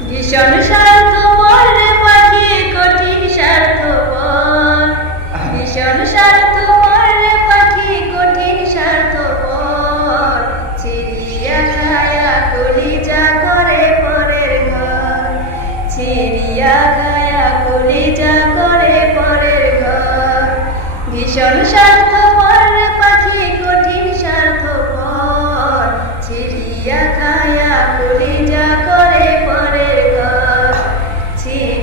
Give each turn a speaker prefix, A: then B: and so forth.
A: ভীষণ স্বার্থপর রে পাখি কঠিন স্বার্থপর ভীষণ স্বার্থপর রে পাখি কঠিন স্বার্থপর ছিড়িয়া খায়া কলিজা করে পরের ঘর। ছিড়িয়া খায়া কলিজা করে পরের ঘর। ভীষণ স্বার্থ